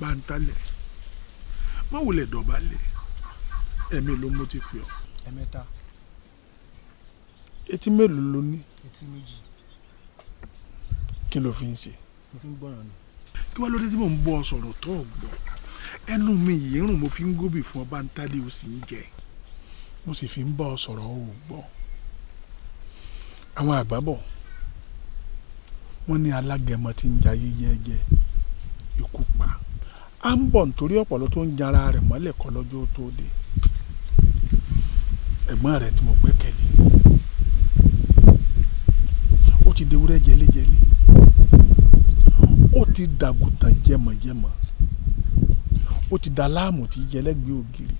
Bántálẹ̀ má wulẹ̀ dọ̀bálẹ̀ ẹ̀mí ló mú ti pè ọ́. Ẹ̀mẹ́ta. Etí mélòó ló ní? Etí méjì. Kí ló fi ń ṣe? Mo fi ń gbọ́ràn ni. Kí wàá ló dé tí mò ń bọ́ ọ sọ̀rọ̀ tó o gbọ́? Ẹnu mi yìí rùn mo fi ń góbì fún ọ Bántálẹ̀ o sì ń jẹ. Mo sì fi ń bọ́ ọ sọ̀rọ̀ o gbọ́. Àwọn àgbà bọ̀ wọ́n ní alágẹmọ tí ń jayé yẹ́jẹ́ ikú pa. À ń bọ̀ nítorí ọ̀pọ̀lọ́ tó ń jara rẹ̀ mọ́lẹ̀ kọ́ lọ́jọ́ tó dé. Ẹ̀gbọ́n rẹ̀ tí mo gbẹ́kẹ̀lé ó ti dewúrẹ́ jẹlẹ́jẹlẹ́, ó ti dàgùtàn jẹmọ̀jẹmọ̀, ó ti da láàmù tí jẹlẹ́gbẹ́ ògiri.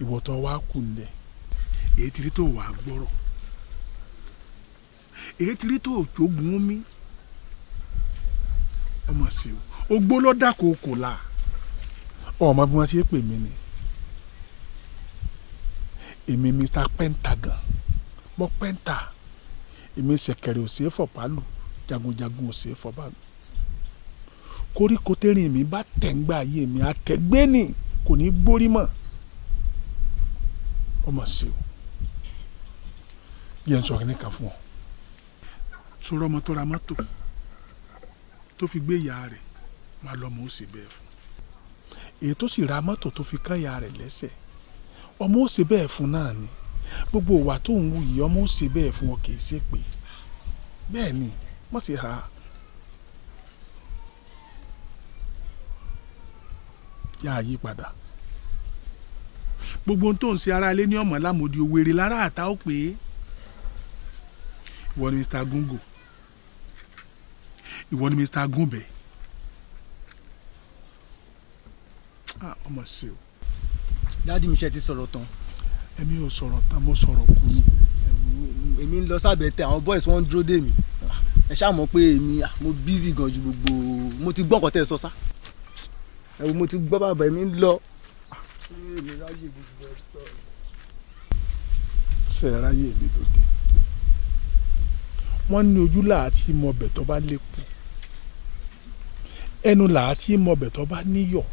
Ìwọ̀tọ̀ wa kù ńlẹ̀ èyí tí rí tó wà gbọ́rọ̀, èyí tí rí tó jogun omi. Ọmọ sí o ogbó ló dàkó kò la ọmọ bí wọ́n ti pè mí ni èmi Mr. Pentagon mọ́ pẹ́ntà èmi ṣẹ̀kẹ̀rẹ̀ ò ṣeé fọ̀pálù jagunjagun ò ṣeé fọ̀bálù. Koríko tẹ́rìn mi bá tẹ̀ǹgbà ayé mi àtẹ̀gbé ni kò ní gbórí mọ́. Ọmọ sí o yẹn sọ kìíní kan fún ọ. Sọ̀rọ̀ ọmọ tó ra mọ́tò tó fi gbé ìyá rẹ̀ máa lọ́mọ ó sì bẹ́ẹ̀ fún. Èyí tó sì ra mọ́tò tó fi kán ìyá rẹ̀ lẹ́sẹ̀ ọmọ ó ṣe bẹ́ẹ̀ fún náà ni. Gbogbo ìwà tó ń wù yìí ọmọ ó ṣe bẹ́ẹ̀ fún ọ kì í ṣe pé bẹ́ẹ̀ ni wọ́n sì ha. Yá a yí padà. Gbogbo ohun tó ń ṣe ara ilé ní ọmọ lámòdì òwèrè lára àtà ó pé ìwọ ni Mr. Gungo, ìwọ ni Mr. Gunbẹ. Ọmọ sí o. Dádì mi ṣe ti sọ̀rọ̀ tán. Èmi ò sọ̀rọ̀ tán mo sọ̀rọ̀ kù ni. Èmi ń lọ sábẹ́ tẹ àwọn boys wọ́n ń dúró dè mí. Ẹ ṣáà mọ̀ pé èmi mo busy gan ju gbogbo mo ti gbọ́ nǹkan tẹ́ ẹ sọ sá. Mo ti gbọ́ bàbá mi ń lọ. Ṣe ráyè mi lòdì. Wọ́n ní ojú làátí mọbẹ̀ tó bá lékun, ẹnu làátí mọbẹ̀ tó bá níyọ̀,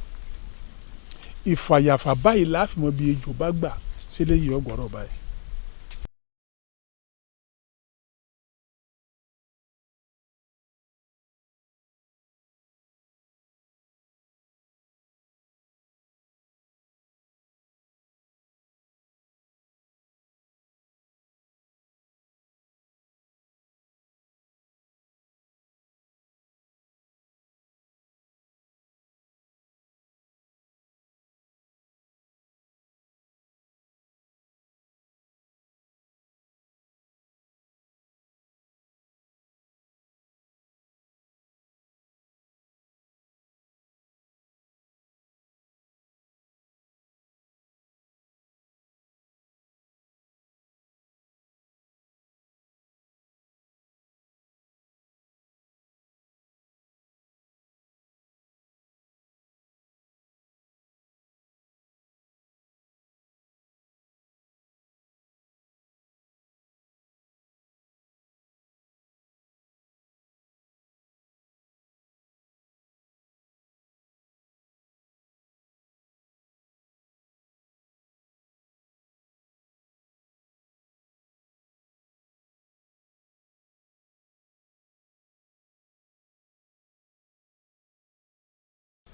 ìfàyàfà báyìí láàfin mọ bí ejò bá gbà sílé yìí ọgbọ̀rọ̀ báyìí.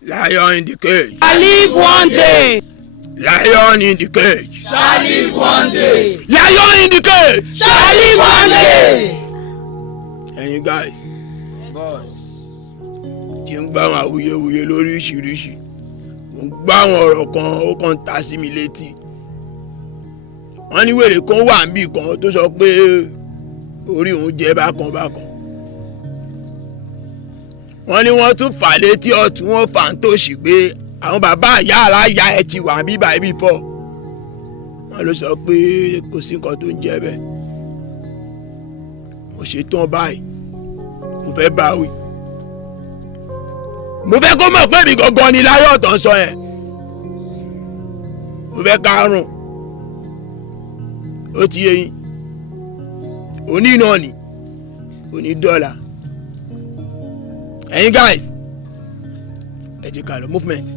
Lion in the cage shall live one day. Lion in the cage Shall live one day. Lion in the cage Shall live one day. Ẹ̀yin guys Boys. tí ń gbá àwọn awuyewuye lóríṣiríṣi mo ń gbá àwọn ọ̀rọ̀ kan ó kàn ta sí mi létí. Wọ́n ní wèrè kan wà níbì kan tó sọ pé orí òun jẹ́ bákan bákan. Wọ́n ní wọ́n tún fà létí ọ̀tún wọn fà ń tòṣì pé àwọn bàbá àyà aláya ẹ ti wà bí báyìí before. Wọ́n ló sọ pé kò sí nǹkan tó ń jẹ́ bẹ́ẹ̀. Mo ṣe tán báyìí mo fẹ́ bá wí. Mo fẹ́ kó mọ̀ pé mi gangan ni láyọ̀ tó ń sọ yẹn. Mo fẹ́ karùn-ún ó ti yé yín òní náà ni òní dọ́là. Ẹ̀yin guys jẹ́ ká lọ movement.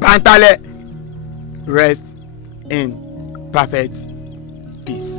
Bantale, rest in perfect peace.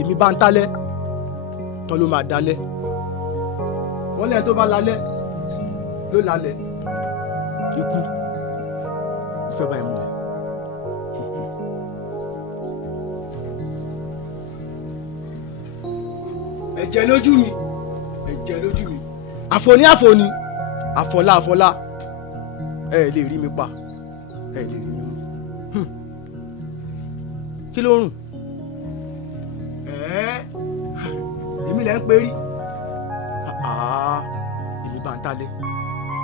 èmi bá ń tálẹ̀ tán ló máa dalẹ̀ wọ́n lẹ́yìn tó bá lálẹ́ ló lálẹ́ ikú ó fẹ́ báyìí múlẹ̀. ẹ̀jẹ̀ lójú mi ẹ̀jẹ̀ lójú mi àfòní àfòní àfọlá àfọlá ẹ lè rí mi pa ẹ lè rí mi mú kí ló rùn èmi lẹ́ ń pè rí èmi bá ń tálẹ̀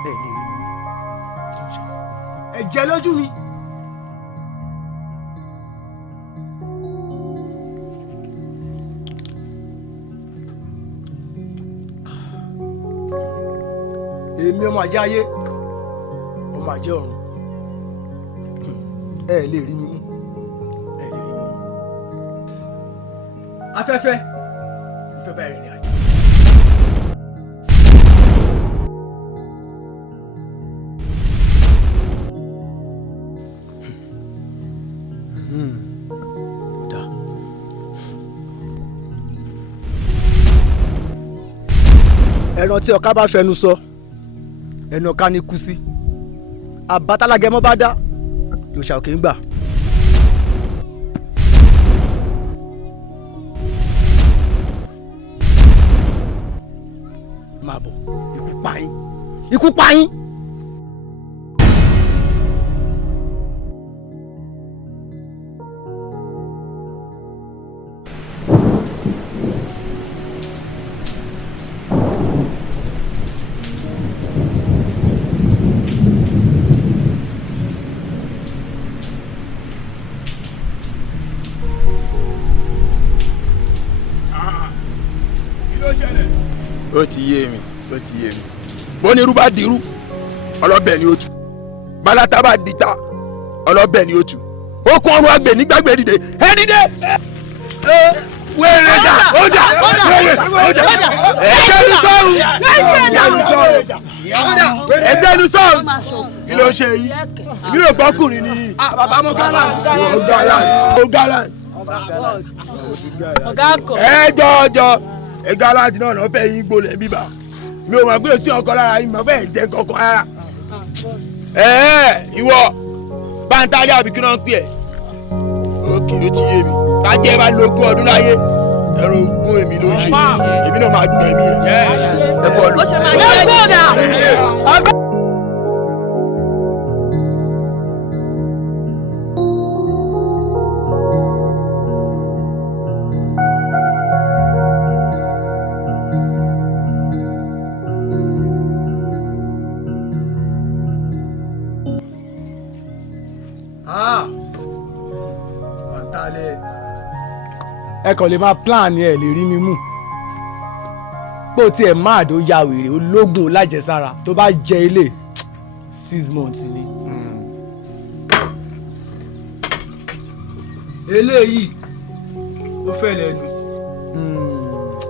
ẹ lè rí mi mú ẹ̀jẹ̀ lójú mi. èmi ọmọ àjẹ́ ayé ọmọ àjẹ́ ọ̀run ẹ lè rí mi mú ẹ lè rí mi mú. afẹ́fẹ́ ìfẹ́ bá ìrìn àjò. ẹran tí ọ̀ká bá fẹnu sọ ẹnu ọ̀ká ní kú sí àbátálágẹmọ bá dá lòṣà òkè ń gbà. máa bọ̀ ikú pa yín ikú pa yín. ó ti yé mi ó ti yé mi bónirú bá dirú ọlọ́bẹ̀ ni ó tú bálátà bá dìta ọlọ́bẹ̀ ni ó tú okun ọrùn àgbẹ̀ nígbàgbé dìde ẹ dìde wẹ́rẹ́ jà ọjà ẹgbẹ́nu sọ́ọ̀rù ẹgbẹ́nu sọ́ọ̀rù kí ló ṣe yìí èmi ò gbọ́kùnrin ni bàbá mo gallant ẹ jọjọ ẹ gallant náà náà fẹ́ yín gbolẹ̀ bíbá mi ò mọ̀ pé sí ọkọ lára yín mọ̀ fẹ́ jẹ́ kọ́kọ́ rárá Ìwọ báńtálẹ̀ àbí kí náà ń pè ẹ́. Òkè ó ti yé mi. Tájẹ́ bá lógún ọdún láyé. Ẹ̀rọ ogún èmi ló ń ṣe. Èmi náà máa gbẹ̀mí ẹ̀. Ẹ bọ́ọ̀lù. Ó ṣe máa jẹ́ gbọ́dà. ẹ kàn lè máa plan ẹ lè rí mi mú pé o tiẹ̀ máa dó ya wèrè ológun lájẹsára tó bá jẹ ilé 6 months ni. eléyìí ó fẹ́ lẹ́nu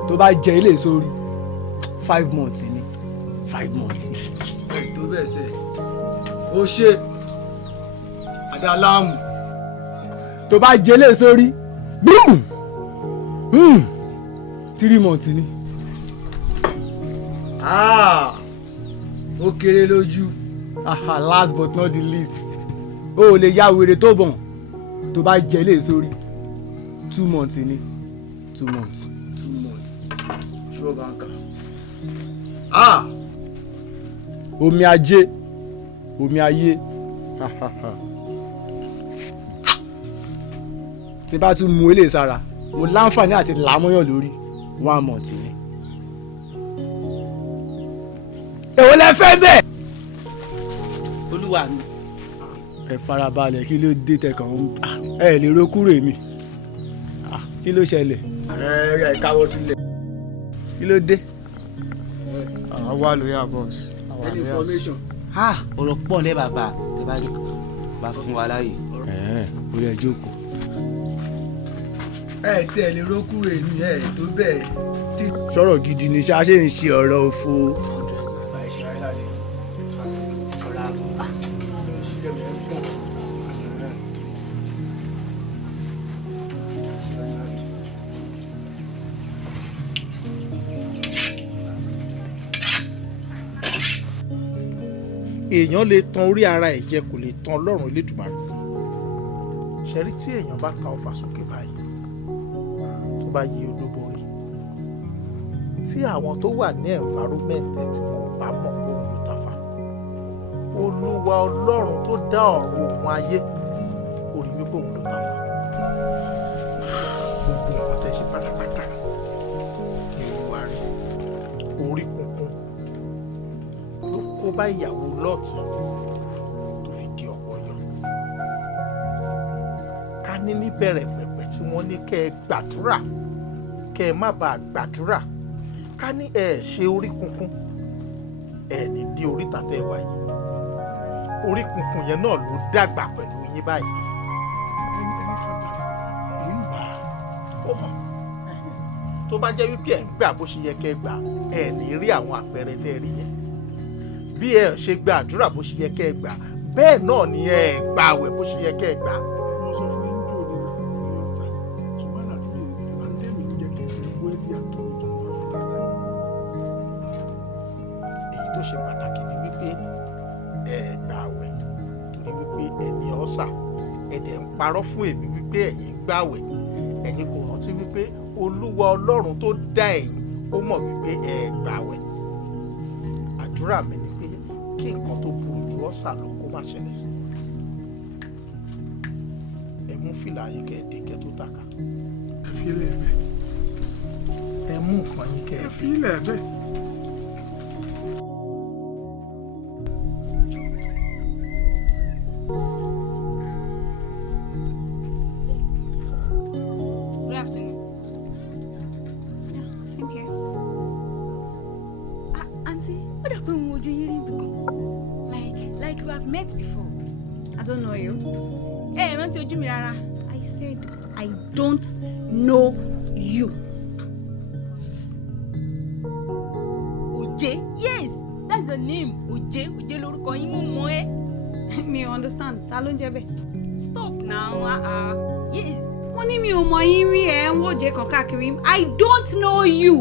tó bá jẹ ilé sórí 5 months ni 5 months. tó bẹ́ẹ̀ sẹ́ ó ṣe àdáláàmù tó bá jẹ ilé sórí bímù. 3 months ni. Ó kéré lójú. Last but not the least. O ò lè ya wèrè tó bọ̀n tó bá jẹ lé sórí 2 months ni. 2 months. 2 months. Ṣé o bá ń kà? Omi ajé. Omi ayé. Tí bá tún mu eléyìí sára mo láǹfààní àti làmọ́yàn lórí 1 month ni. èwo lẹ fẹ́ bẹ́ẹ̀. olúwa mi. ẹ farabalẹ̀ kí ló dé tẹkàn ẹ lè rókúrò èmi kí ló ṣẹlẹ̀. ẹ káwọ́ sílẹ̀ kí ló dé. àwa ló yà boss. any information. ọ̀rọ̀ pọ̀ lẹ́ bàbá tẹ bá rí bá fún wa láàyè. orí ẹ jókòó. ẹ tí ẹ lè rókúrò èmi ẹ tó bẹ́ẹ̀. sọ̀rọ̀ gidi ni ṣáṣe ń ṣe ọ̀rọ̀ òfo. èèyàn lè tan orí ara ẹ̀ jẹ kò lè tan ọlọ́run Elédùmarè. ṣẹ́rí tí èèyàn bá ka ọfà sókè báyìí tó bá yí olóborí tí àwọn tó wà ní environment ẹ̀ tí wọn ò bá mọ̀ pé òun ló tàfà olúwa ọlọ́run tó dá ọ̀run òun ayé ó rí wípé òun ló tàfà gbogbo nǹkan tẹ́ ṣe pátápátá ní olúwa rí orí kunkun ló kó bá ìyàwó lọ́ọ̀tì tó fi di ọ̀pọ̀ yọ ká ní níbẹ̀rẹ̀ pẹ̀pẹ̀ tí wọ́n ní kẹ́ ẹ gbàdúrà kẹ́ ẹ má bàa gbàdúrà ká ní ẹ ṣe orí kunkun ẹ ní di oríta tẹ́ ẹ wáyé orí kunkun yẹn náà ló dàgbà pẹ̀lú yín báyìí. ẹni ká gbà ẹ̀ ń gbà ó mọ̀ tó bá jẹ́ wípé ẹ̀ ń gbà bó ṣe yẹ kẹ́ ẹ gbà ẹ̀ ní rí àwọn àpẹẹrẹ tẹ́ ẹ rí yẹn bí ẹ ṣe gba àdúrà bó ṣe yẹ kẹ́ ẹ gbà bẹ́ẹ̀ náà ni ẹ gbà àwẹ̀ bó ṣe yẹ kẹ́ ẹ gbà. mo sọ fún yín bí òní náà ní ọ̀tá ṣùgbọ́n àti mi ìlànà tẹ́mi ń jẹ́ kí ẹ ṣe búrẹ́dì àtọ́wò tó máa fi dáadáa. èyí tó ṣe pàtàkì ni wípé ẹ gbà àwẹ̀ torí wípé ẹ ní ọ̀sà ẹ dẹ̀ ń parọ́ fún èmi wípé ẹ̀yin gbà àwẹ̀ ẹ̀yin kò rántí wípé olúwa ọlọ́run tó dá ẹ̀yin ó mọ̀ wípé ẹ gbà àwẹ̀ àdúrà mi ni pé kí nǹkan tó burú ju ọ̀sà lọ kó má ṣẹlẹ̀ sí ẹ mú fìlà yín kẹ́ ẹ dé kẹ́ tó tàkà. ẹ fi ilẹ̀ bẹ́ẹ̀. ẹ mú nǹkan yín kẹ́ ẹ fi ilẹ̀ bẹ́ẹ̀. Good afternoon. Yeah, same here. Auntie, what happened with you? Like we have met before. I don't know you. Hey, not ojú mi rárá. I said I don't know you. Oje? Yes, that's your name. Oje lórúkọ yín mo mọ̀ ẹ́. Mi ò understand. Ta ló ń jẹ́ bẹ́ẹ̀? Stop now. Yes. Wọ́n ní mi ò mọ̀ yín rí ẹ̀ ń wòjé kan káàkiri. I don't know you.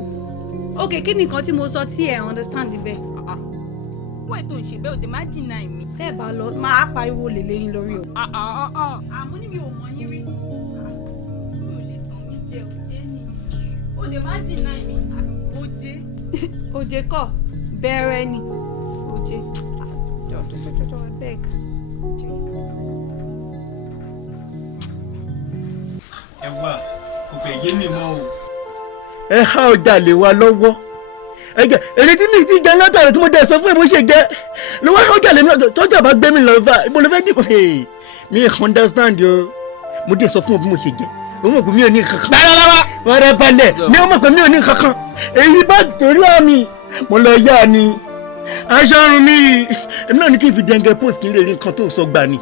Okay, kí ni nǹkan tí mo sọ tí ẹ understand bẹ́ẹ̀? wọ́n ètò ìṣèbẹ́ òde má jìnnà mi. tẹ́ ẹ bá lọ máa pariwo lè léyìn lórí o. àmọ́ ní mi ò mọ̀ yín rí. mi ò lè tàn mí jẹ òjé ni òde má jìnnà mi òjé. òjé kọ́ bẹ̀rẹ̀ ni òjé. jọjọ abeg. ẹ wá kò fẹ́ yé mi mọ́ o. ẹ há ọjà lè wa lọ́wọ́ ẹgbẹ́ èyí tí mi ti jẹ látàrí tí mo dẹ̀ sọ fún ẹ bó ṣe jẹ́ ló wá ọjà lè mi lọ́jọ́ tọ́jà bá gbé mi lọ́fà ibo ló fẹ́ dìbò mi understand o mo dẹ̀ sọ fún ọ bí mo ṣe jẹ́ o mọ̀ pé mi ò ní kankan. báyọ̀ wọ́n rẹ balẹ̀ mi ò mọ̀ pé mi ò ní kankan èyí bá torí àmì mo lọ yá ni aṣọ ọrùn mi èmi náà ní kí n fi dẹ́ngẹ́ post kí n lè rí nǹkan tó ń sọ gbà ni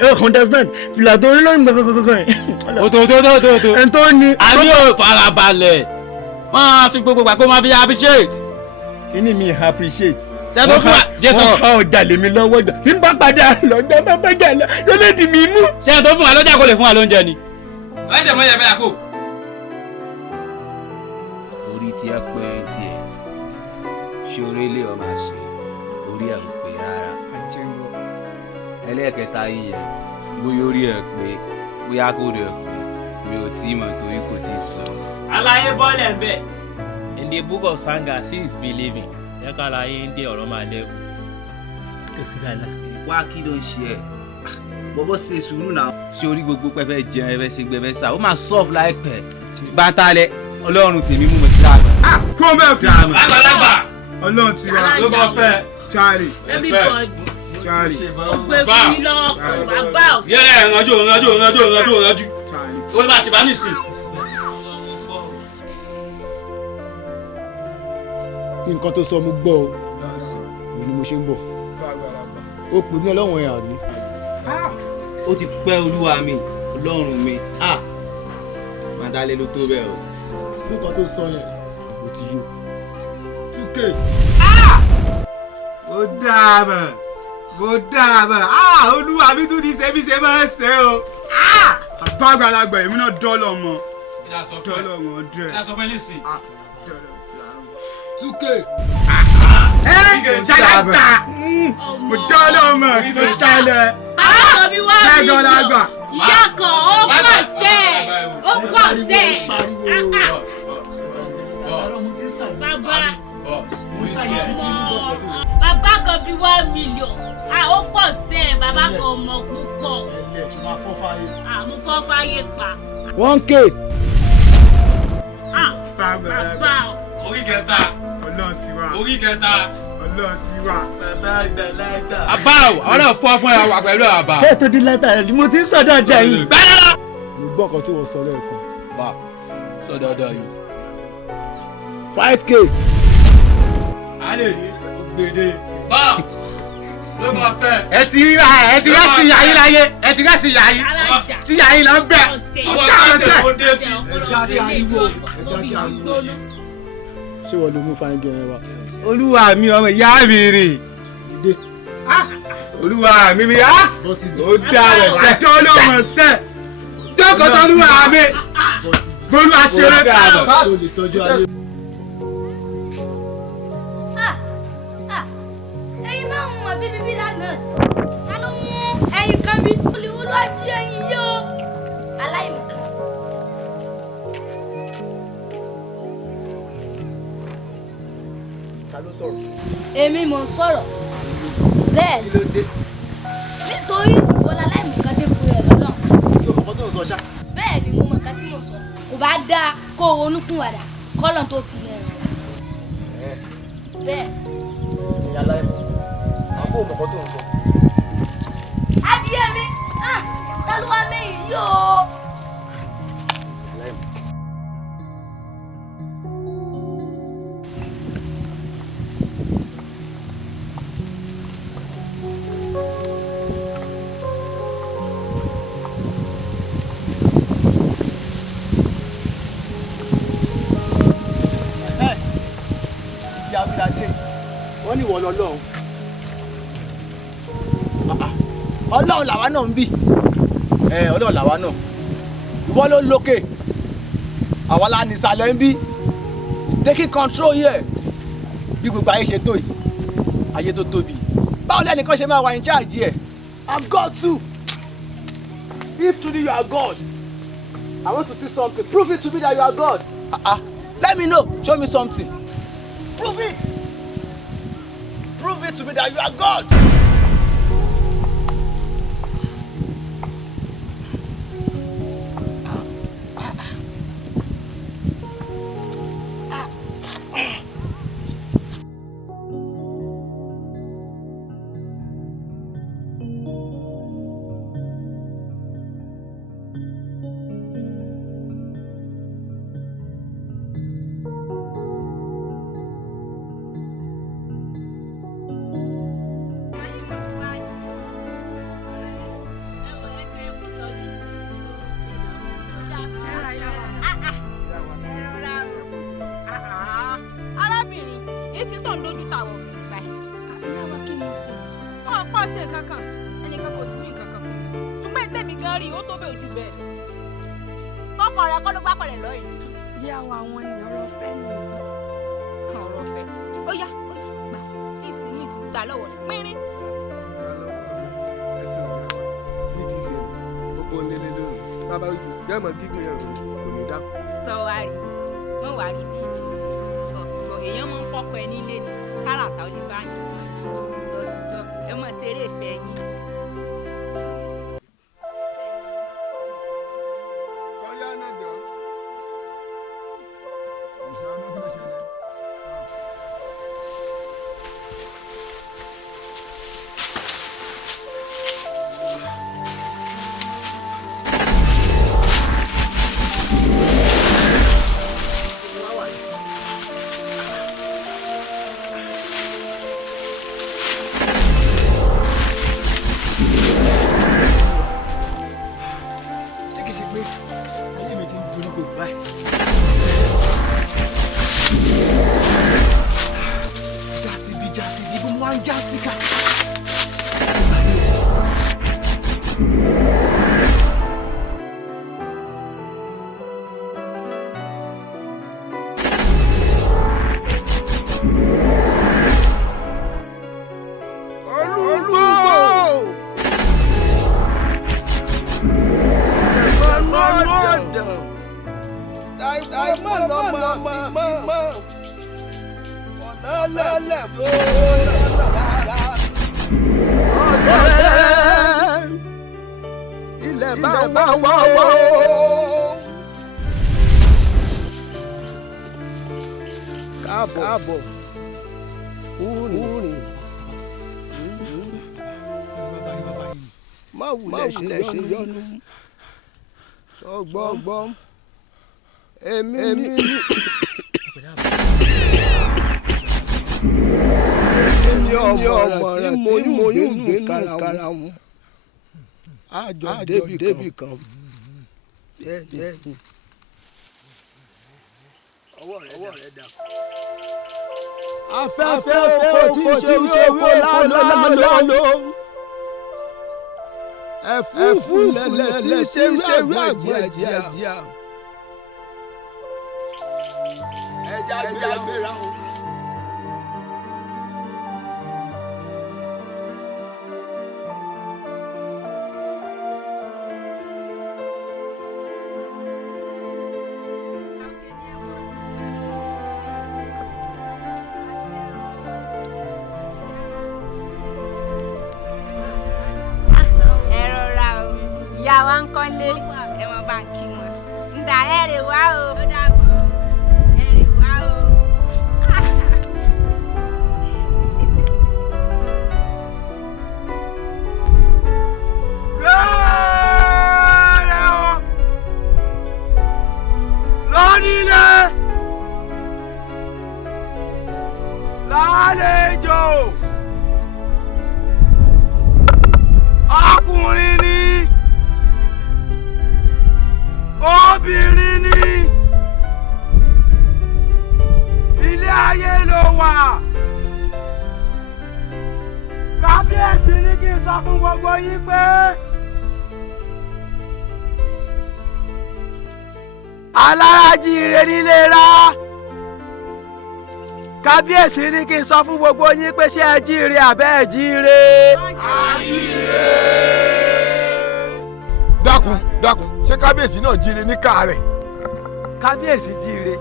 ẹ ò understand fìlà tó rí lórí gbọ̀ngàn ẹ̀. òtòtòtòtò ẹ̀ tó ní. àmì ò farabalẹ̀ máa fi gbogbo gbàgbọ́ máa fi appreciate. kíni mi appreciate. ṣé tó fún wa jẹ́ sọ. wọ́n ká ọjà lèmi lọ́wọ́ gbà tí n bá padà lọ́dọ̀ má bá jà lọ yóò lè dì mí mú. ṣé tó fún wa lọ́jà kó lè fún wa lóúnjẹ ni. wọ́n ṣe mọ́ yẹ fẹ́ àpò. orí tiẹ̀ pé tiẹ̀ ṣé orí ilé ọ máa ṣe orí ẹ̀ ò pé rárá. ẹlẹ́ẹ̀kẹta yìí yẹn bóyá orí ẹ̀ pé bóyá kò rẹ̀ pé mi ò tí ì mọ̀ torí kò tí ì sọ. àlàyé bọ́ọ̀lù ẹ̀ bẹ́ẹ̀. in the book of Sanga since believing jẹ́ ká láyé ń dé ọ̀rọ̀ máa lẹ́kùn. kẹsì gàlá. wá kí ló ń ṣe ẹ bọ́bọ́ ṣe sùúrù náà ṣé orí gbogbo pẹ́fẹ́ jẹun ẹfẹ́ ṣe gbẹfẹ́ sá ó máa sọ́ọ̀fù láìpẹ́ bàtàlẹ̀ ọlọ́run tèmi mú mi tíra mi. kó bẹ́ẹ̀ fi àgbàlagbà ọlọ́run ti wá ló bọ́ fẹ́. Charlie. everybody Charlie. ògbé fún mi lọ́kàn bàbá ò. yẹ́rẹ́ ìrànjú ó ní máa ṣe bá nìsín. nǹkan tó sọ mo gbọ́ o òun ni mo ṣe ń bọ̀ ó pè mí ọlọ́run ẹ̀ àbí. ó ti pẹ́ olúwa mi ọlọ́run mi màdálẹ́ ló tó bẹ́ẹ̀ o. nǹkan tó sọ yẹn mo ti yó 2K. mo dáàbọ̀ olúwa mi tún ti ṣe bí ṣe máa ń ṣe o. àgbàlagbà èmi náà dọ́lọ̀ mọ́ dọ́lọ̀ mọ́ dẹ́. 2K. jalata mo dọ́lọ̀ mọ́ tó jalè. àtọ́bí wá mi lọ àgbàlagbà. ìyá kan ó pọ̀ sẹ́ bàbá kan bí 1 million ó pọ̀ sẹ́ bàbá kan mọ̀ púpọ̀ mo fọ́ fáyé pa. 1K. bàbá orí kẹta. ọlọ́run ti wá. orí kẹta. ọlọ́run ti wá. bàbá àgbàlagbà. àbá o àwọn náà fọ́ fún ẹ wà pẹ̀lú àbá. bẹ́ẹ̀ tó di látàrí ni mo ti ń sọ dáadáa yìí. bẹ́ẹ̀ mo gbọ́ kan tí wọ́n sọ lẹ́ẹ̀kan. bá sọ dáadáa yìí. 5K. a lè rí gbèdé. bá ló máa fẹ́. ẹ ti rí sí yàyí láyé ẹ ti rí sí yàyí alájà tí yàyí lọ bẹ̀. àwọn akẹ́kọ̀ọ́ ó dé sí. ṣé wọ́n ló mú fáńgì yẹn wá. olúwa mi ọmọ ìyá mi rè olúwa mi mi ó dá rẹ̀ fẹ́. àjọ olóòmọ sẹ́ jókòó tó olúwa mi gbólú àṣẹrẹ. ẹyin máa ń wọ̀n bíbí bí lánàá ta ló mú ẹyin kan bí olùwúlò àjí ẹyin yìí o aláìmọ̀kan. ta ló sọ̀rọ̀. èmi mò ń sọ̀rọ̀ bẹ́ẹ̀ ni nítorí bọ́lá aláìmọ̀kan dé kúrẹ́ ẹ̀ lọ́dọ̀. kí o mọ̀ kó tó ń sọ ṣá. bẹ́ẹ̀ ni mo mọ̀ nǹkan tí mò ń sọ kò bá dáa kó o ronúkúnwàdà kọ́lọ̀ tó fi yẹn rẹ̀ bẹ́ẹ̀. ìyá láìmọ̀ àbó mọ̀ kó tó ń sọ. adìyẹ mi ta ló wá mẹ́yìn yìí o. wọ́n ní ìwọ lọ́lọ́run. ọlọ́run làwa náà ń bì ọlọ́run làwa náà ìwọ ló lókè àwa la nìsàlẹ̀ ń bí taking control yẹ bí gbogbo ayé ṣe tó yìí ayé tó tóbi báwo lẹ́nìkan ṣe máa wà in charge ẹ̀. I'm God too. If truly you are God, I want to see something. Prove it to me that you are God. Let me know. Show me something. Prove it. Prove it to me that you are God. Débì kan. Ọwọ́ rẹ̀ dà. Afẹ́fẹ́ oko tí ń ṣe oko lálọ́. Ẹ̀fúùfù lẹ̀lẹ̀ tí ń ṣe wí àjíàjíà. Ẹja gbéra o. kábíyèsí ní kí n sọ fún gbogbo yín pé ṣé ẹ jíire àbẹ́ ẹ jíire. dákun ṣé kábíyèsí náà jíire ní káà rẹ̀. kábíyèsí jíire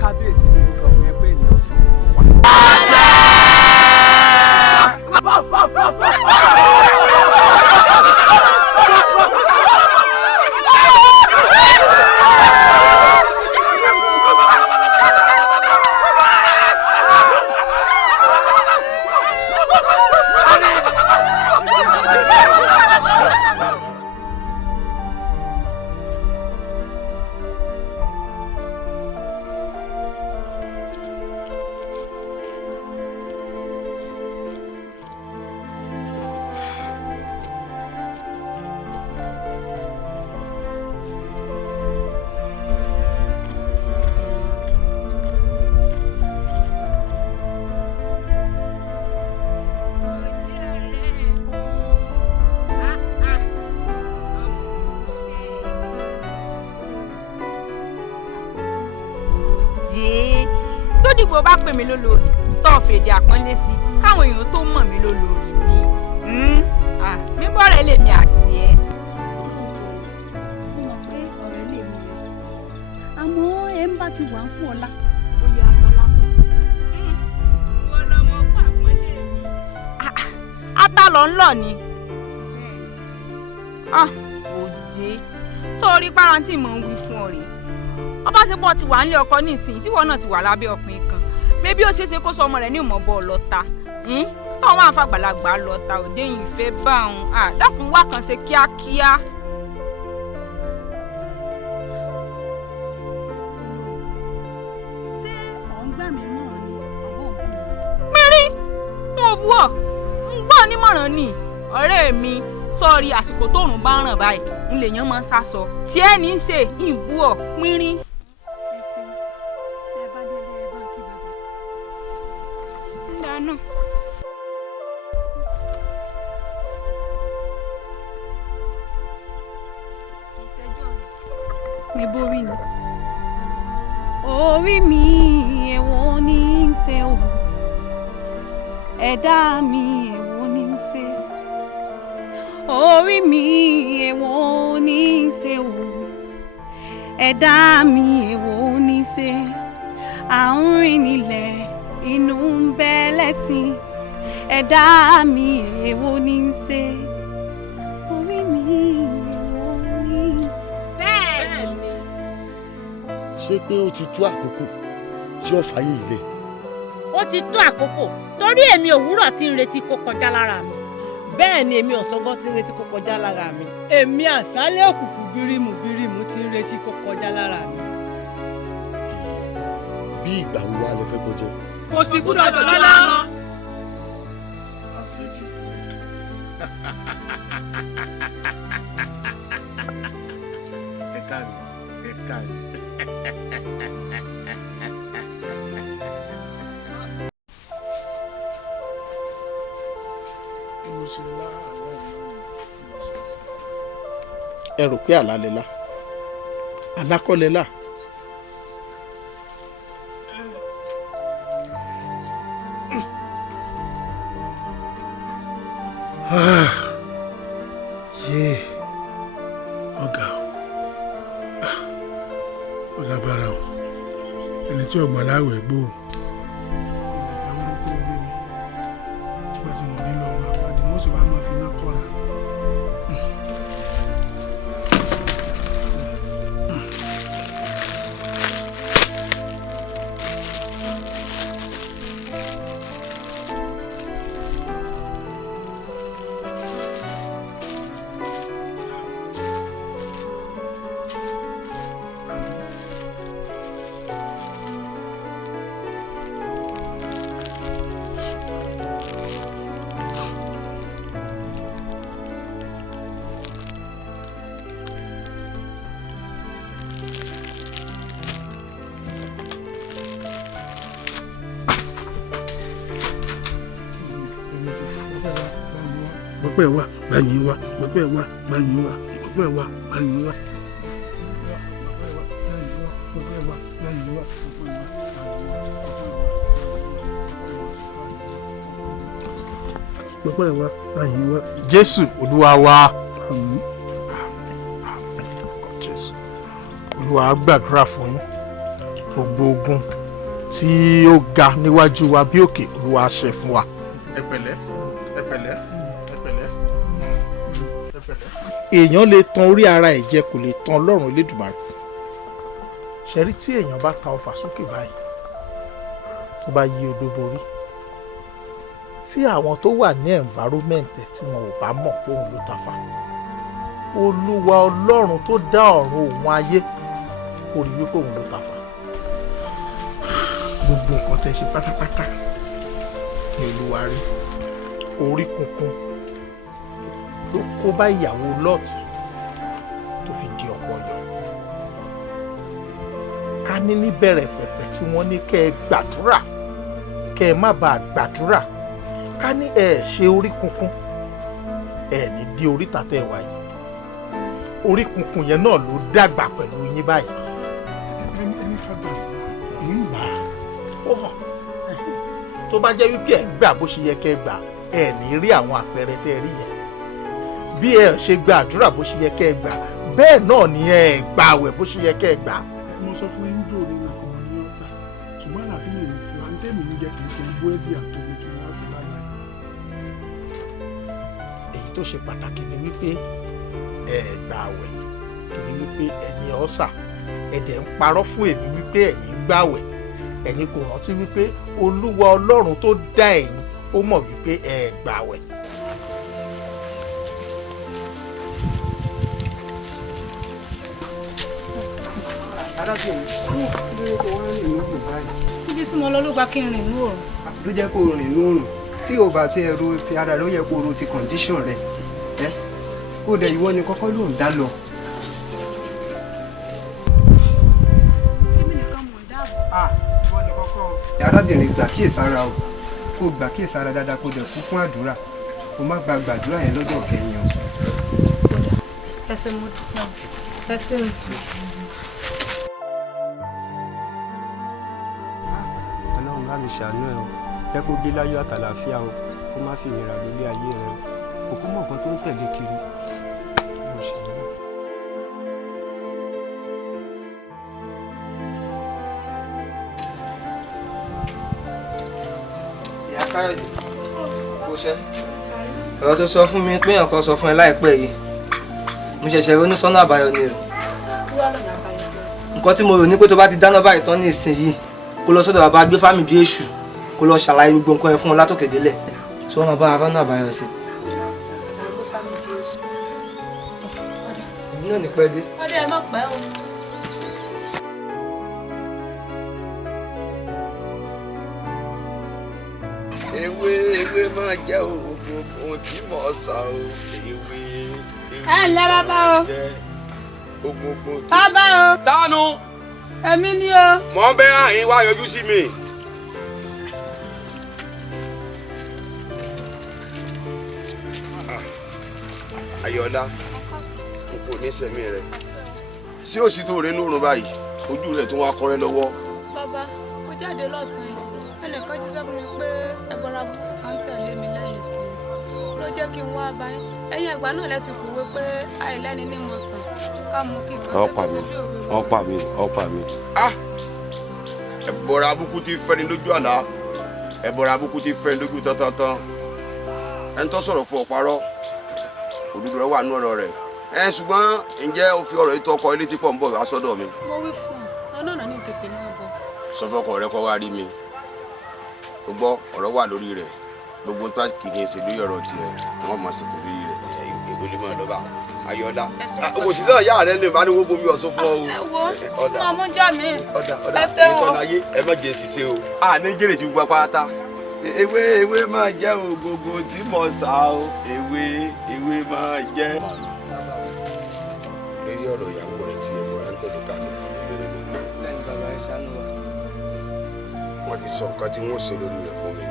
kábíyèsí ní kí n sọ fún yín pé ènìyàn sọ wà. Sódìgbò bá pè mí lólórí tó fèdè àpọ́nlé sí káwọn èèyàn tó mọ̀ mí lólórí ni mímọ́ rẹ̀ lèmi àti ẹ̀. mo mọ̀ pé ọ̀rẹ́ lè mú un àmọ́ ẹ ń bá ti wà ń fún ọlá ó yẹ àpọ́nlá fún wọn lọmọ fún àpọ́nlé mi. ata lọ ń lọ ni òjé sórí párántì mò ń wí fún ọ rèé ọba ṣe pọ̀ ti wà nílé ọkọ nísìnyí tíwọ náà ti wà lábẹ́ ọkùnrin kan mébí ó ṣeéṣe kó sọ ọmọ rẹ̀ ní ìmọ̀bọ ọlọ́ta táwọn àfàgbàlagbà lọ́ta òde yìí fẹ́ bá òun dákun wá kan ṣe kíákíá. ṣé ọ̀ ń gbà mí mọ̀ràn ni ọ̀bọ̀ mi. pínrín wọn ò bú ọ ń gbọ́ nímọ̀ràn ni ọ̀rẹ́ mi sọ́ọ̀rì àsìkò tóòrùn bá ràn báyìí ń lè yàn mọ́ sásọ tí ẹ ní í ṣe ìbú ọ pínrín. mi borí ni. orí mi èwo ní í ṣe o ẹ̀dá mi èwo ní í ṣe orí mi èwo ní í ṣe o ẹ̀dá mi èwo ní í ṣe à ń rìn nílẹ̀ inú ń bẹ lẹ́sìn ẹ̀dá mi èwo ní í ṣe orí mi èwo ní í ṣe. ṣé pé ó ti tó àkókò tí ó fàyè ilé. ó ti tó àkókò torí èmi òwúrọ̀ tí ń retí kó kọjá lára mi bẹ́ẹ̀ ni èmi ọ̀sángbọ́n tí ń retí kó kọjá lára mi. èmi àṣálẹ́ òkùnkùn bírímù bírímù tí ń retí kó kọjá lára mi. bí ìgbà wo wá lẹ fẹ́ kọjá. kò sí gbúdọ̀ jọ lọ́la. ẹ káre ẹ káre. ẹ rò pé àlá lẹ́la àlá kọ́ lẹ́la. yé ọ̀gá ó lágbára o ẹni tí ọgbọ́n aláwẹ̀ gbóhùn ìgbàgbọ́ tó gbé mi nígbà tí wọ́n nílò ọ̀rọ̀ àpàdé wọ́n sì wá máa fi iná kọ́ra. pẹ́ wá báyìí wá pẹ́ wá báyìí wá pẹ́ wá báyìí wá. gbọ́pẹ́ wa àyìn wa Jésù Olúwa wa. Jésù Olúwa gbàdúrà fún yín gbogbo ogun tí ó ga níwájú wa bí òkè Olúwa ṣe fún wa. ẹ pẹ̀lẹ́ ẹ pẹ̀lẹ́ ẹ pẹ̀lẹ́ ẹ pẹ̀lẹ́. èèyàn lè tan orí ara ẹ̀ jẹ kò lè tan Ọlọ́run Elédùmarè. ṣẹ́rí tí èèyàn bá ta ọfà sókè báyìí tó bá yí odó borí tí àwọn tó wà ní environment tí wọn ò bá mọ̀ pé òun ló tafa Olúwa Ọlọ́run tó dá ọ̀run òun ayé kò rí wípé òun ló tafa. gbogbo nǹkan tẹ́ ṣe pátápátá ní Olúwa rí. orí kunkun ló kó bá ìyàwó Lọ́ọ̀tì tó fi di ọ̀pọ̀ yọ. ká ní níbẹ̀rẹ̀ pẹ̀pẹ̀ tí wọ́n ní kẹ́ ẹ gbàdúrà kẹ́ ẹ má bàa gbàdúrà ká ní ẹ ṣe orí kunkun ẹ ní di oríta tẹ́ ẹ wà yìí. orí kunkun yẹn náà ló dàgbà pẹ̀lú yín báyìí. ẹni ká gbà èyí ń gbà á. ó hàn tó bá jẹ́ wípé ẹ̀ ń gbà bó ṣe yẹ kẹ́ ẹ gbà ẹ ní rí àwọn àpẹẹrẹ tẹ́ ẹ rí yẹn. bí ẹ ṣe gba àdúrà bó ṣe yẹ kẹ́ ẹ gbà bẹ́ẹ̀ náà ni ẹ gbà àwẹ̀ bó ṣe yẹ kẹ́ ẹ gbà. mo sọ fún yín jò ní ọkọ ní ọ̀tá ṣùgbọ́n àlàbí mi là ń tẹ̀mí ń jẹ kì í ṣe búrẹ́dì àtòmí tí wọ́n fi lálẹ́. èyí tó ṣe pàtàkì ni wípé ẹ gbà àwẹ̀ torí wípé ẹ̀yin ọ̀sà ẹ̀dẹ̀ ń parọ́ fún èmi wípé ẹ̀yin gbàwẹ̀ ẹ̀yin kò rántí wípé Olúwa Ọlọ́run tó dá ẹ̀yin ó mọ̀ wípé ẹ gbàwẹ̀. ibi tí mo lọ ló gba kí n rìn ní òòrùn. ló jẹ́ kó rìn ní òòrùn tí o bá ti ẹ̀rọ ti ara rẹ̀ ó yẹ kó ro ti condition rẹ̀ ẹ́ kó dẹ̀ ìwọ ni kọ́kọ́ ló ń dá lọ. ìwọ ni kọ́kọ́. arábìnrin gbà kíyèsára o kó gbà kíyèsára dáadáa kó dẹ̀ kú fún àdúrà kó má gba gbàdúrà yẹn lọ́dọ̀ kẹ́yìn o. ẹsẹ̀ mo dúpẹ́ ẹsẹ̀ mi. Ọlọ́run bá mi ṣàánú ẹ o jẹ́ kó gbé láyọ̀ àtàlàáfíà o kó má fi ìnira lórí ayé rẹ o òkú mọ̀ nǹkan tó ń tẹ̀lé kiri. ìyá Káyọ̀dé kò ṣe ọ̀rọ̀ tó sọ fún mi pé ọ̀kan sọ fún ẹ láìpẹ́ yìí mo ṣẹ̀ṣẹ̀ ronú sọ́nà àbáyọ ni o. nǹkan tí mo rò ní pé tó bá ti dáná báyìí tán ní ìsinyìí kó lọ sọ́dọ̀ bàbá gbé fámì bí èṣù kó lọ ṣàlàyé gbogbo nǹkan yẹn fún wọn látòkè délẹ̀ tí wọ́n máa bá ara náà àbáyọ sí. èmi náà ní pẹ́ dé. ọdẹ ẹ má pẹ́ o. ewé máa jẹ́ ohun tí mò ń sá o ewé. ẹ ǹlẹ́ bàbá o. ogun tí. bàbá o. dánú. èmi ni o. mọ̀ ń bẹ́ àyín wá yọjú sí mi. Ayọ̀lá n kò ní sẹ́mi rẹ̀ sí òsì tó rẹ̀ lórun báyìí ojú rẹ̀ tó wá kọrẹ́ lọ́wọ́. bàbá mo jáde lọ́sàn-án ẹnìkan jíṣẹ́ fún mi pé ẹbọra burúkú kan ń tẹ̀lé mi lẹ́yìn kúrò ló jẹ́ kí n wá báyìí ẹ̀yìn ẹ̀gbá náà lẹ́sìn kúwé pé àìlẹ́ni ní mo sàn ká mú kíkan tẹ́tẹ́ sí bí òwe. ọ̀pá mi. ẹbọra burúkú ti fẹ́ni lójú àlá ẹbọra burúkú ti fẹ́ni lójú tán ẹni tó sọ̀rọ̀ fún ọ̀parọ́ òdodo rẹ̀ wà nú ọ̀rọ̀ rẹ̀ ṣùgbọ́n ǹjẹ́ o fi ọ̀rọ̀ yìí tó ọkọ ilé tí pọ̀ ń bọ̀ wá sọ́dọ̀ mi. mo wí fún ọ náà ní tètè máa bọ̀. sọ fọkọ rẹ kó wá rí mi o gbọ́ ọ̀rọ̀ wà lórí rẹ̀ gbogbo tó kì í ṣe lórí ọ̀rọ̀ tiẹ̀ wọ́n mọ̀ sí torí rẹ̀ èwe lè máa lọ́ba Ayọ̀lá òṣìṣẹ́ ìyá rẹ̀ lè bá ní wọ́n bomi ọ̀sán fún ọ. wo ọmọ jọ mi ẹsẹ wo ìtọ́nà ayé ẹ má jẹ́ ṣiṣẹ́ o. ní gèrè tí gbogbo apáta ewé máa jẹ́ ògógó tí mo sá o ewé máa jẹ́. lórí ọ̀rọ̀ ìyàwó rẹ̀ tí ẹ̀bùrà ń tẹ̀lé kalẹ̀ lẹ́yìn bàbá ẹ ṣàánú wa. wọ́n ti sọ nǹkan tí wọ́n ṣe lórí rẹ̀ fún mi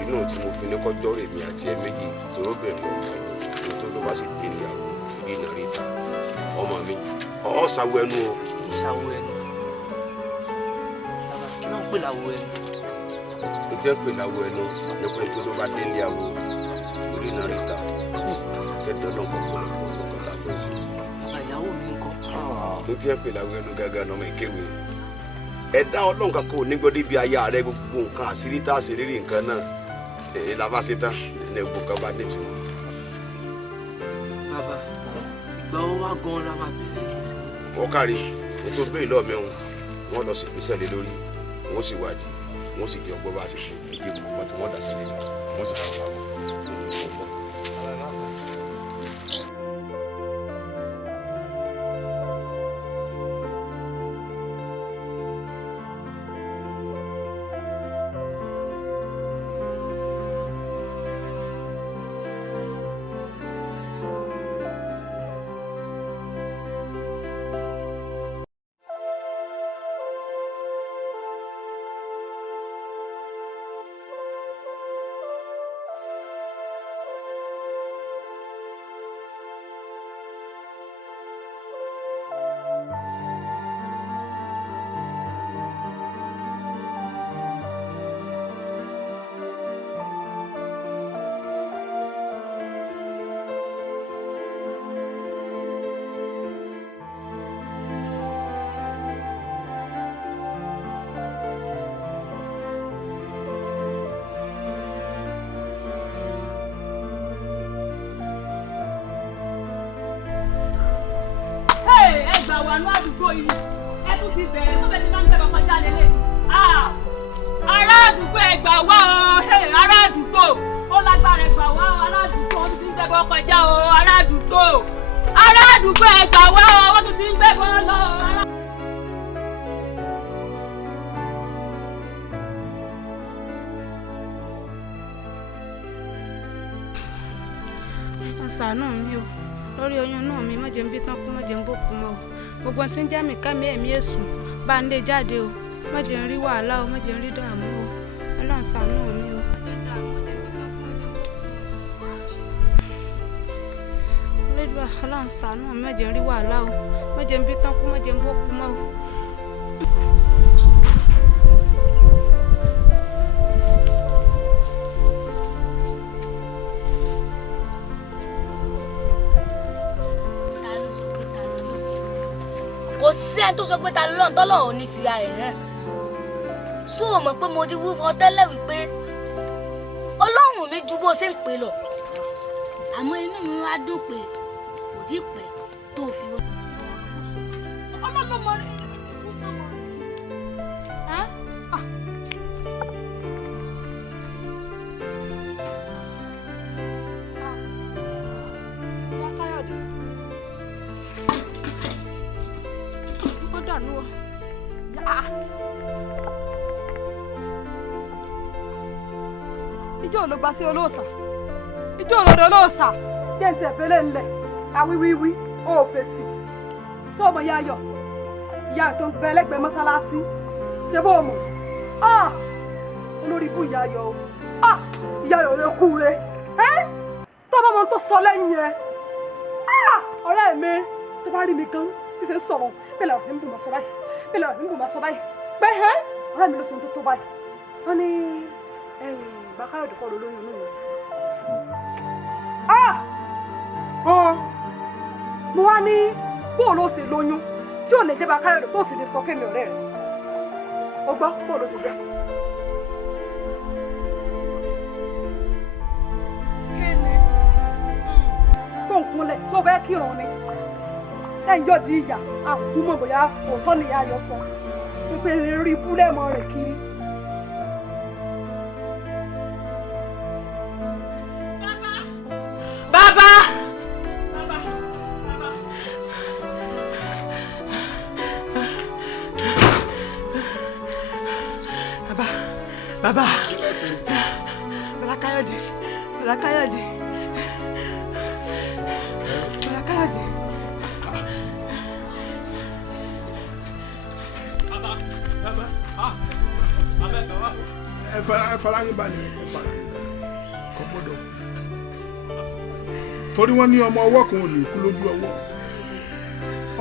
ìdí náà tí mo fi ní kọjọ́ rẹ̀ mi àti ẹ̀ méjì toróbìnrin ọmọ tó ló bá sì gbé níyàwó kiri náà rí ta ọmọ mi ọ̀ ṣàwọ ẹnu o. ìṣàwọ ẹnu bàbá kí ló ń pè láwọ ẹnu. tí ń pè láwo ẹnu nípa tó ló bá dé ní àwo ìrírí náà ríta kẹ́dọ̀ náà pọ̀pọ̀lọpọ̀ nǹkan tá a fẹ́ sí. bàbá ìyàwó mi ńkọ́. tó tí ń pè láwo ẹnu gángan náà mọ̀ ìkéwé ẹ̀dá ọlọ́run kan kò ní gbọ́dọ̀ ibi ayé rẹ gbogbo nǹkan àṣírí tá a ṣe rírì nǹkan náà èyí la bá ṣe tán ní gbogbo kan bá nítumọ̀. bàbá ìgbà wo wá gan-an la máa bẹ̀rẹ̀ ìgbésẹ̀. ọ̀kárí nítorí bẹ́ẹ̀ lọ́ọ̀ mẹ́wọ̀n wọ́n lọ sí ìgbésẹ̀ lé lórí wọ́n sì wádìí wọ́n sì di ọgbọ́n bá a ṣe ṣe ìdí ìmọ̀ tí wọ́n dà sílẹ̀ wọ́n sì fọwọ́ àwọn ọgbọ́n. gbà wà ní àdúgbò yìí ẹ tún ti bẹ̀rẹ̀ tó bẹ́ẹ̀ ṣe máa ń gbẹ̀bọ̀ kọjá lélẹ̀. ará àdúgbò ẹ gbà wá o ará àdúgbò ó lágbára ẹ gbà wá o ará àdúgbò wọ́n tún ti ń gbẹ̀bọ̀ kọjá o ará àdúgbò ẹ gbà wá o wọ́n tún ti ń gbẹ̀bọ̀ lọ o. ṣàánú mi o lórí oyún náà mi má jẹ́ ń bí tán kú má jẹ́ ń bòkú mọ́ o gbogbo tí ń já mi ká mi ẹ̀mí èṣù bá ń lé jáde o má jẹ́ ń rí wàhálà o má jẹ́ ń rí dààmú o Ọlọ́run ṣàánú mi o. Ọlọ́run ṣàánú mi má jẹ́ ń rí wàhálà o má jẹ́ ń bí tán kú má jẹ́ ń bòkú mọ́ o. kò sí ẹni tó sọ pé ta lọ́n tọ́lọ́run ò ní fìyà ẹ̀ hàn ṣó o mọ̀ pé mo ti wú fún ọ tẹ́lẹ̀ wípé ọlọ́run mi ju bó ṣe ń pè lọ àmọ́ inú mi wá dùn pé kò tí pẹ́ tó fi wọ́n. ọlọ́lọ́mọ rẹ̀ dànù o ijó ló gba sí olóòsà ijó òròdó olóòsà. jẹ́ǹtì ẹ̀fẹ́lẹ́ ńlẹ̀ àwíwíwí ó fèsì sí ọmọ ìyá ayọ̀ ìyá tó ń bẹ lẹ́gbẹ̀ẹ́ mọ́sálásí ṣe bó o mọ̀ olórí ibú ìyá ayọ̀ o ìyá ayọ̀ rẹ̀ kú re tó bá mọ tó sọ lẹ́yìn ẹ̀ ọ̀rẹ́ mi tó bá rí mi gan bí ṣe ń sọ̀rọ̀ bẹ́ẹ̀ làwọn ń bù máa sọ báyìí bẹ́ẹ̀ làwọn ń bù máa sọ báyìí pé ọ̀rẹ́ mi ló sọ tó báyìí wọ́n ní Bákáyọ̀dé kọ́ ló lóyún olóyún rẹ̀ fún mo wá ní bóòlù ó sì lóyún tí ò lè jẹ́ Bákáyọ̀dé tó sì lè sọ fún mi ọ̀rẹ́ rẹ̀ ó gbọ́ bóòlù ó sì jẹ́. tó ń kúnlẹ̀ tó fẹ́ kírun ni ẹ̀yìn yóò di ìyà àkú mọ̀ bóyá òótọ́ ni ìyá ayọ̀ sọ pípé rí ibú lẹ́mọ rẹ̀ kiri. bàbá bàbá Bákáyọ̀dé Bákáyọ̀dé Bákáyọ̀dé. ẹ fara yín balẹ̀ kò gbọ́dọ̀ torí wọ́n ní ọmọ ọwọ́ kan ò lè kú lójú ọwọ́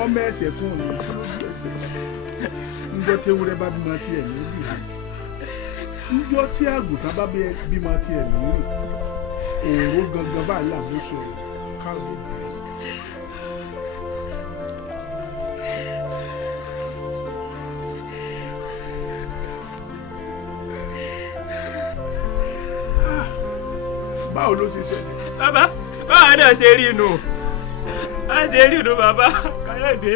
ọmọ ẹsẹ̀ kan ò lè kú lójú ẹsẹ̀ níjọ́ tí ewúrẹ́ bá bímọ tí ẹ̀ ní òbí rẹ̀ níjọ́ tí àgùntàn bá bímọ tiẹ̀ nírì èrò gangan báyìí àmúṣọ káàdì bẹ́ẹ̀. báwo ló ṣe ṣẹlẹ̀. bàbá báwa náà ṣe rí inú bàbá Káyọ̀dé.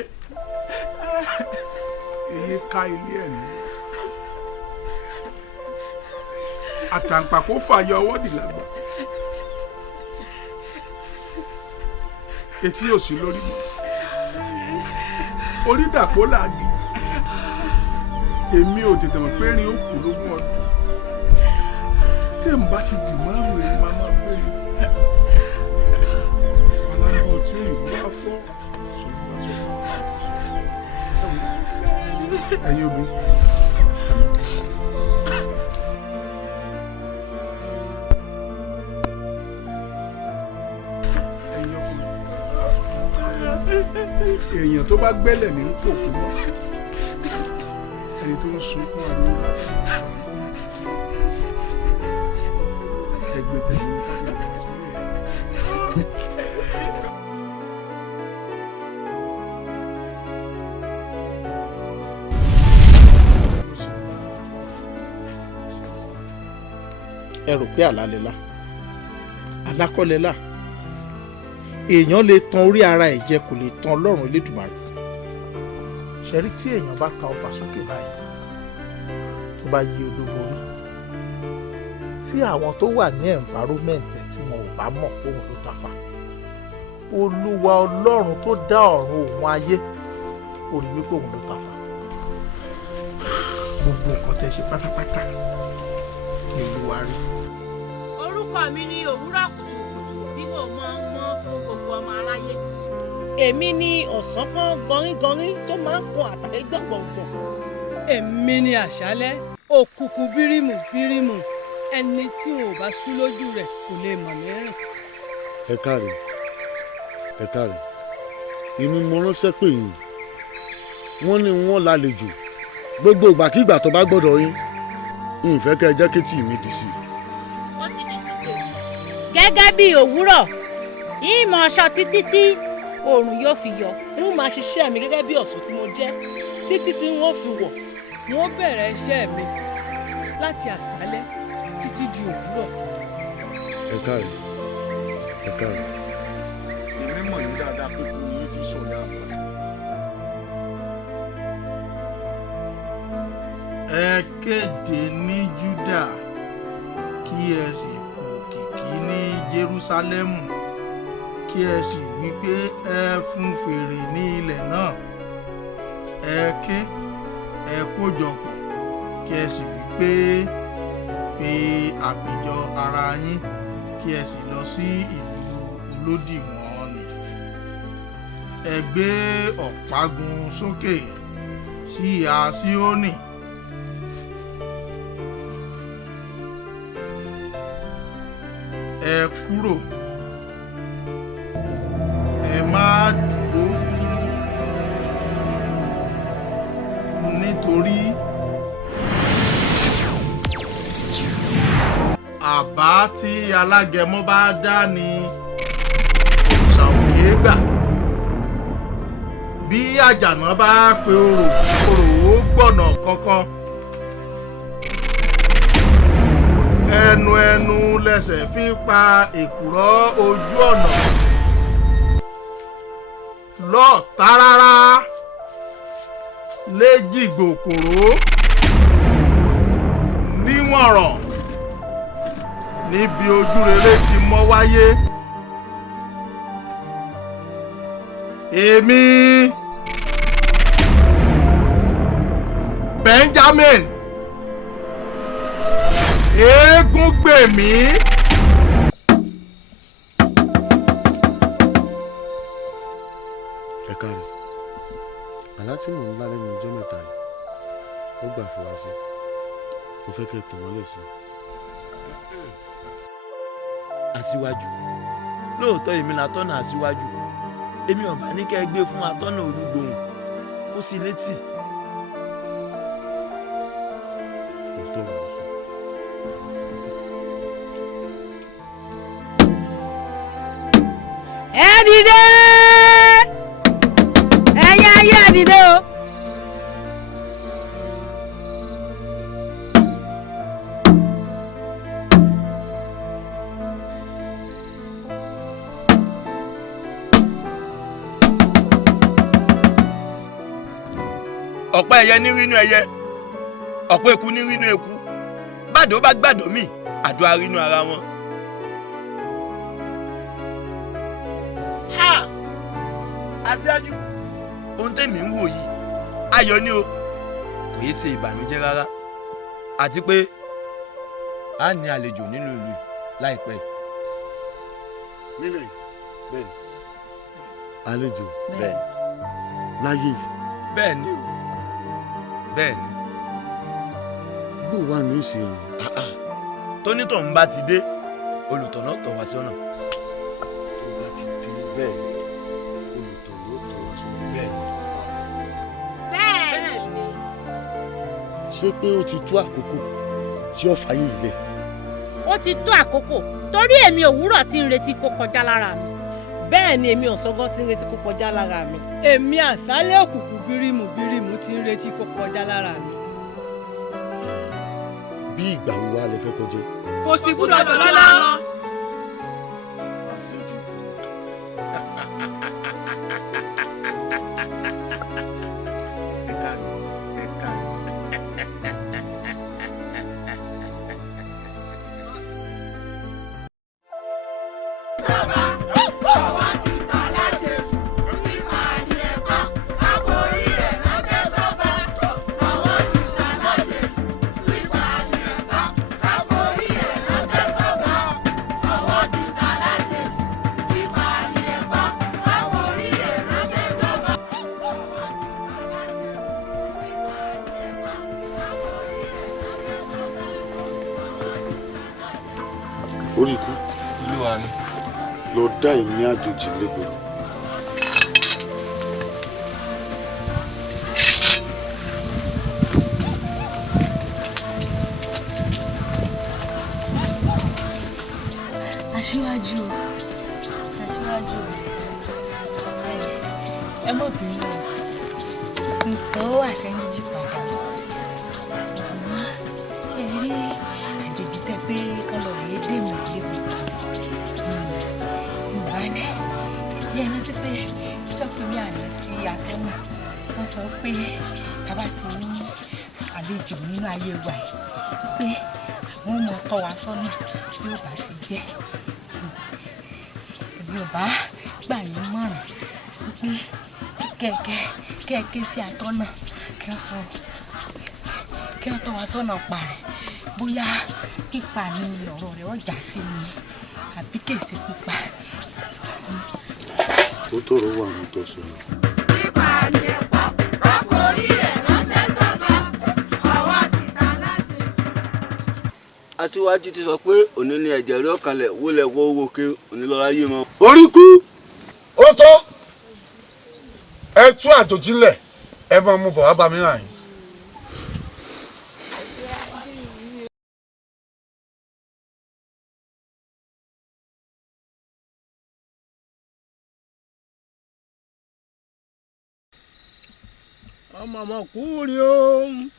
èyí ká ilé ẹ̀ ní. àtàǹpàkò fàyọ ọwọ́ dìlágbà. etí yóò sí lórí mọ́. orí dàpọ̀ làágì. èmi ò tètè mọ̀ pé rin ó kù lógún ọdún. tí n bá ti dì márùn èyí máa máa bẹ̀rẹ̀. alábọ̀ tí òyìnbó bá fọ́ ẹ̀yin obì. ẹ̀yin ọkùnrin. èèyàn tó bá gbẹ́lẹ̀ ní pòkú mọ́ ẹni tó ń sunkún ariwo láti ẹgbẹ́ tẹ̀lé ní kábíyèsí. ẹ rò pé àlá lẹ́la àlá kọ́ lẹ́la èèyàn lè tan orí ara ẹ̀ jẹ kò lè tan Ọlọ́run Elédùmarè ṣẹ́rí tí èèyàn bá ka ọfà sókè báyìí tó bá yí ológun orí tí àwọn tó wà ní environment tí wọn ò bá mọ̀ òun ló tàfà Olúwa Ọlọ́run tó dá ọ̀run òun ayé ó rí wípé òun ló tàfà gbogbo nǹkan tẹ́ ṣe pátápátá ní Olúwa rí. Orúkọ mi ni òwúrọ̀ kùtùkùtù tí mo máa ń mọ́ fún gbogbo ọmọ aráyé. Èmi ni ọ̀sán kan gọrígọrí tó máa ń kun àtàrí gbọ̀ngbọ̀ngbọ̀n. Èmi ni àṣálẹ́ òkùnkùn bírímù bírímù ẹni tí wọn ò bá sú lójú rẹ̀ kò lè mọ̀ mẹ́rin. ẹ káre inú mo ránṣẹ́ pè yín wọ́n ní wọ́n lálejò gbogbo ìgbàkigbà tó bá gbọ́dọ̀ yín ìfẹ́ kẹ́ ẹ jẹ́ kí tì mí dì sí i. Gẹ́gẹ́ bí òwúrọ̀ ìmọ̀ ọ̀ṣọ́ títí tí oòrùn yóò fi yọ n máa ṣiṣẹ́ mi gẹ́gẹ́ bí ọ̀ṣọ́ tí mo jẹ́ títí tí wọ́n fi wọ̀. Wọ́n bẹ̀rẹ̀ iṣẹ́ mi láti àṣálẹ́ títí di òwúrọ̀. ẹ káre èmi mọ̀ yín dáadáa pé kò ní fi sọ̀rọ̀ àpá. ẹ kéde ní Júdà kí ẹ sì kò kìkì ní Jerúsálẹ́mù kí ẹ sì wí pé ẹ fún fèrè ní ilẹ̀ náà ẹ ké ẹ kójọpọ̀ kí ẹ sì wí pé àpéjọ ara yín kí ẹ sì lọ sí ìlú olódì wọn ni ẹ gbé ọ̀págun sókè sí ìhà Síónì. Ẹ kúrò ẹ má dúró nítorí àbá tí alágẹmọ bá dá ni òòṣà òkè gbà bí àjànà bá pe orò ó gbọ̀nà kankan. ẹnu lẹsẹ̀ fi pa èkùrọ́ ojú ọ̀nà lọ tààràrà léjìgbòkòrò níwọ̀nràn níbi ojúrere ti mọ́ wáyé. èmi Benjamin eégún gbèmí. ẹ káre àlá tí mò ń bá lẹ́nu ọjọ́ mẹ́ta yìí ó gbà fura sí mo fẹ́ kẹ́ ẹ tàn mọ́lẹ̀ sí i. aṣíwájú lóòótọ́ èmi látọ́nà aṣíwájú èmi ọ̀bá ní kẹ́ ẹ gbé fún atọ́nà olúgbòhùn kó sí létí. òótọ́ mo sọ dìde ẹ̀yin ayé ẹ dìde o. ọ̀pọ̀ ẹyẹ ní rínú ẹyẹ ọ̀pọ̀ eku ní rínú eku bàdó bá gbàdó mì àdó arínú ara wọn. aṣáájú ohun tèmi ń wò yìí ayọ̀ ni o kò yé ṣe ìbànújẹ́ rárá àti pé a ní àlejò nínú ìlú láìpẹ́. nílẹ̀ bẹ́ẹ̀ ni àlejò bẹ́ẹ̀ láyé yìí. bẹ́ẹ̀ ni o bẹ́ẹ̀ ni. bó wà ní ìṣirò. tónítọ̀hún bá ti dé olùtọ̀nà tọ̀ wá sọ́nà. tó bá ti dé bẹ́ẹ̀ ni olùtọ̀nà tọ̀ wá sọ́nà. bẹ́ẹ̀ ni. bẹ́ẹ̀ ni. ṣé pé ó ti tó àkókò tí ó fàyè ilẹ̀. ó ti tó àkókò torí èmi òwúrọ̀ tí ń retí kó kọjá lára mi bẹ́ẹ̀ ni èmi ọ̀sọ́gán tí ń retí kó kọjá lára mi. èmi àṣálẹ́ òkùnkùn bírímù bírímù tí ń retí kó kọjá lára mi. bí ìgbà wo wá lẹ fẹ́ kọjá. kò sì gbúdọ̀ jọ lọ́la. orí ikú olúwa mi. lọ dá ìmí àjòjì légbodò. aṣíwájú ẹ mọ̀ bí nǹkan ó wà sẹ́yìn yí padà ṣùgbọ́n ṣe rí àjòjì tẹ pé kọlọ̀ rèé dèmí léwu ìgbà ní jẹ́ rántí pé jọ́kìnrin àná tí a fẹ́ mọ̀ wọ́n sọ pé bàbá ti ní àlejò nínú ayé wa yìí pé àwọn ọmọ tọ́ wa sọ́nà bí ó bá ṣe jẹ́ èmi ò bá gbà yín mọ̀ràn wípé kẹ́ẹ̀kẹ́ sí àtọ́nà kí wọ́n tọ́ wa sọ́nà pa rẹ̀ bóyá pípa ni ọ̀rọ̀ rẹ̀ ọjà sí ni àbí kèsì pípa. ó tọrọ wà ní tọ́sọ̀rọ̀. pípa ni ẹ̀pọ̀ rọ́pò orí ẹ̀ ránṣẹ́ sọ́ba ọwọ́ ti ta láṣẹ. aṣíwájú ti sọ pé òní ni ẹ̀jẹ̀ rí ọ̀kanlẹ̀ wọlé wọ owó ké òní lọ́ra yé mọ́. orí kú ó tó ẹ tú àjòjì lẹ̀ ẹ máa mú bọ̀ wá bá mi ràn yín. ọmọkùnrin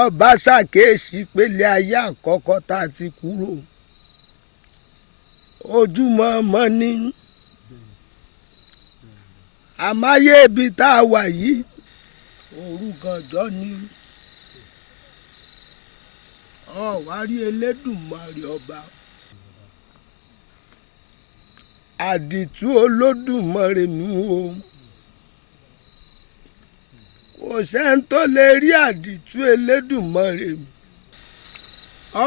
o bá ṣàkíyèsí pélé ayé àkọ́kọ́ tá a ti kúrò ojúmọ́ mọ́ ní àmáyé ibi tá a wà yìí òru gànjọ́ ni ọ̀wárí Elédùmarè ọba àdìtú Olódùmarè nù o kò sẹ́ni tó lè rí àdìtú Elédùmarè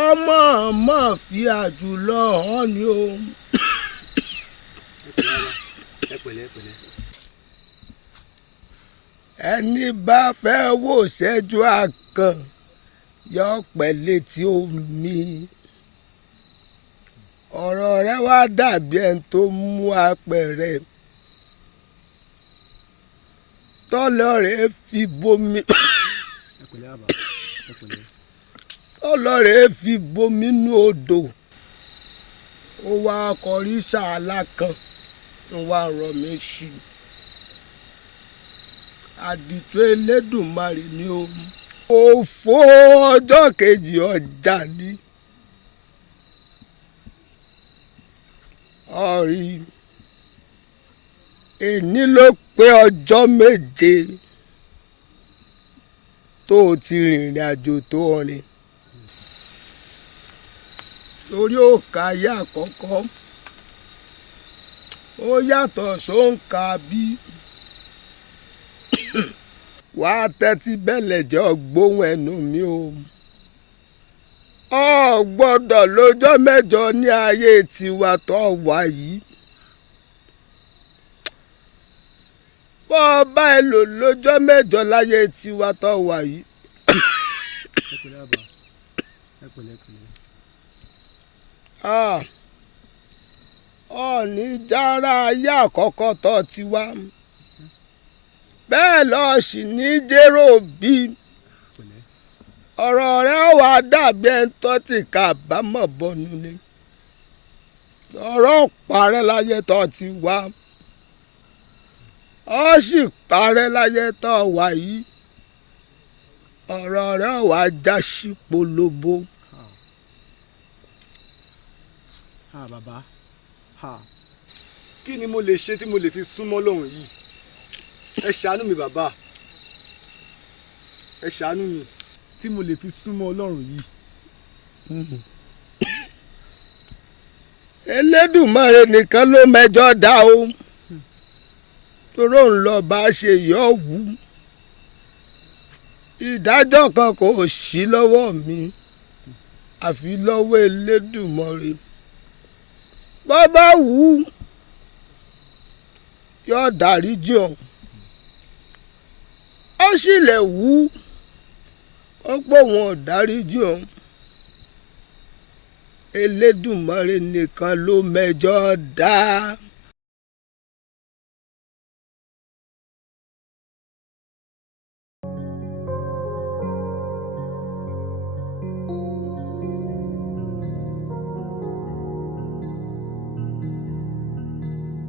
ọmọ fi àjùlọ hàn ni o. ẹni bá fẹ́ wò ṣẹ́jú àkàn yọ pẹ́ létí omi ọ̀rọ̀ rẹ wá dàbí ẹni tó mú apẹ̀rẹ̀ tọ́lọ́rẹ̀ fi bomi tọ́lọ́rẹ̀ fi bomi nú odò ó wá kọrí sàálà kan ń wá rọ mí sí i àdìtú Elédùmarè ni ó mú òfò ọjọ́ kejì ọjà ní ọ̀rí èní ló pé ọjọ́ méje tó o ti rìnrìn àjò tó rìn lórí òǹkà ayé àkọ́kọ́ ó yàtọ̀ sóǹkà bí wàá tẹ́tí bẹ́lẹ̀ jẹ́ ọgbóhùn ẹnu mi o ọ gbọ́dọ̀ lọ́jọ́ mẹ́jọ ní ayé tiwa tó wà yìí bọ́ ọ bá ẹ lò lọ́jọ́ mẹ́jọ láyé tiwa tó wà yìí. ọ̀ọ́nì jára ayé àkọ́kọ́ tó ti wá bẹ́ẹ̀ lọ́ọ́ sì ní jérò bí ọ̀rọ̀ rẹ̀ wà dàbí ẹni tó ti kábàámọ̀ bọnu ni ọ̀rọ̀ parẹ́ láyé tó ti wá ó sì parẹ́ láyé tó wà yìí ọ̀rọ̀ rẹ̀ wà já sí polówó. bàbá kí ni mo lè ṣe tí mo lè fi súnmọ́ lọ́hùn yìí ẹ ṣàánú mi bàbá ẹ ṣàánú mi tí mo lè fi súnmọ́ Ọlọ́run yìí. Elédùmarè nìkan ló mẹjọ dá o toró ń lọ bá ṣe yọ wù ìdájọ́ kan kò sí lọ́wọ́ mi àfi lọ́wọ́ Elédùmarè bó bá wù ú yóò dáríjì ọ́ ó sì lè wù ú ó pọ̀ wọn ò dáríjì ọ́ Elédùmarè nìkan ló mẹjọ dá.